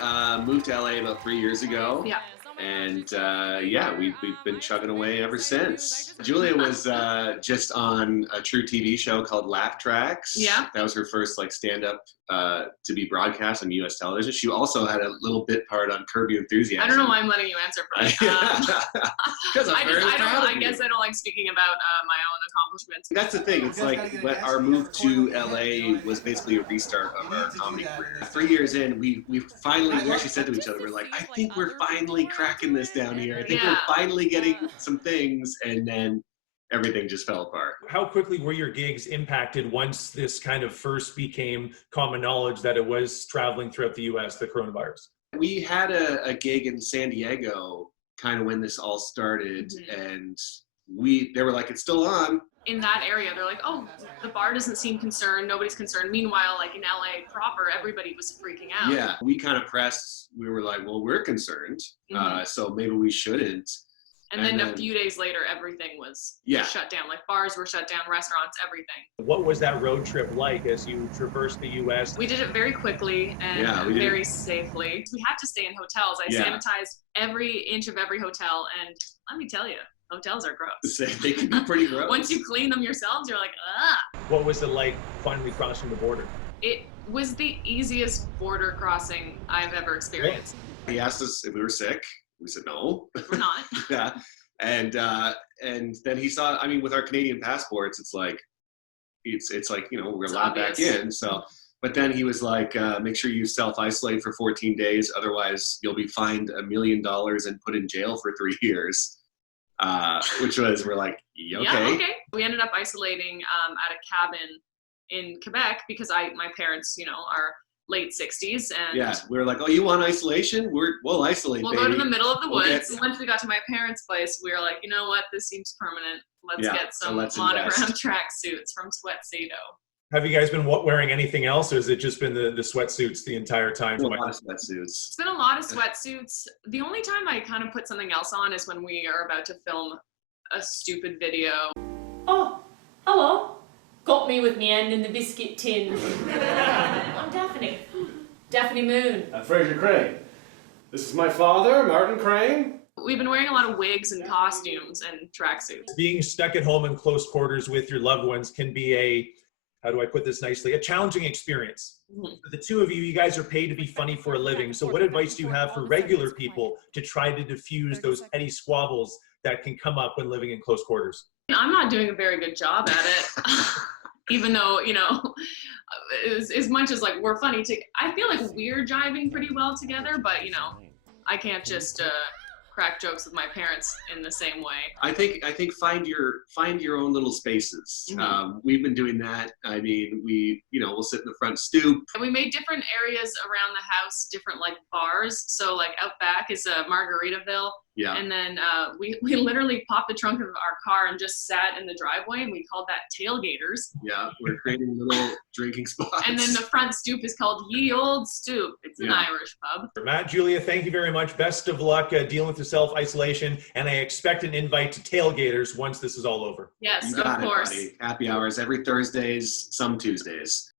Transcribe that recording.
we moved to LA about 3 years ago. Yeah. And yeah, we've been chugging away ever since. Julia was just on a true TV show called Laugh Tracks. Yeah. That was her first like stand-up to be broadcast on U.S. television. She also had a little bit part on Curb Your Enthusiasm. I don't know why I'm letting you answer first. I guess I don't like speaking about my own accomplishments. That's the thing. It's like our move to LA was basically a restart of our comedy career. 3 years in, we actually said to each other, we're like, I think we're finally cracking this down here. I think we're finally getting some things, and then everything just fell apart. How quickly were your gigs impacted once this kind of first became common knowledge that it was traveling throughout the US, the coronavirus? We had a gig in San Diego kind of when this all started, and they were like, it's still on. In that area, they're like, oh, the bar doesn't seem concerned, nobody's concerned. Meanwhile, like in LA proper, everybody was freaking out. Yeah, we kind of pressed, we were like, well, we're concerned, so maybe we shouldn't. And then a few days later, everything was shut down. Like bars were shut down, restaurants, everything. What was that road trip like as you traversed the US? We did it very quickly and very safely. We had to stay in hotels. I sanitized every inch of every hotel, and let me tell you, hotels are gross. They can be pretty gross. Once you clean them yourselves, you're like, ah. What was it like finally crossing the border? It was the easiest border crossing I've ever experienced. He asked us if we were sick. We said no. We're not. Yeah. And then he saw, I mean, with our Canadian passports, it's like, we're allowed back in. So, but then he was like, make sure you self-isolate for 14 days. Otherwise you'll be fined $1 million and put in jail for 3 years. We're like, okay. Yeah, okay. We ended up isolating at a cabin in Quebec because my parents, are late 60s, and we were like, oh, you want isolation? We'll isolate. We'll go to the middle of the woods. Once we got to my parents' place, we were like, you know what? This seems permanent. Let's get some monogram track suits from Sweatcedo. Have you guys been wearing anything else, or has it just been the sweatsuits the entire time? A lot of sweatsuits. It's been a lot of sweatsuits. The only time I kind of put something else on is when we are about to film a stupid video. Oh, hello. Got me with me hand in the biscuit tin. I'm Daphne. Daphne Moon. Fraser Crane. This is my father, Martin Crane. We've been wearing a lot of wigs and costumes and tracksuits. Being stuck at home in close quarters with your loved ones can be how do I put this nicely, a challenging experience. For the two of you guys are paid to be funny for a living. So what advice do you have for regular people to try to diffuse those petty squabbles that can come up when living in close quarters? I'm not doing a very good job at it. Even though, as much as like we're funny, I feel like we're jiving pretty well together, but I can't just crack jokes with my parents in the same way. I think find your own little spaces. We've been doing that. I mean, we'll sit in the front stoop. And we made different areas around the house, different like bars. So like out back is Margaritaville. Yeah. And then we literally popped the trunk of our car and just sat in the driveway, and we called that tailgaters. Yeah, we're creating little drinking spots. And then the front stoop is called Ye Old Stoop. It's an Irish pub. Matt, Julia, thank you very much. Best of luck dealing with the self-isolation, and I expect an invite to tailgaters once this is all over. Yes, of course. Buddy. Happy hours every Thursdays, some Tuesdays.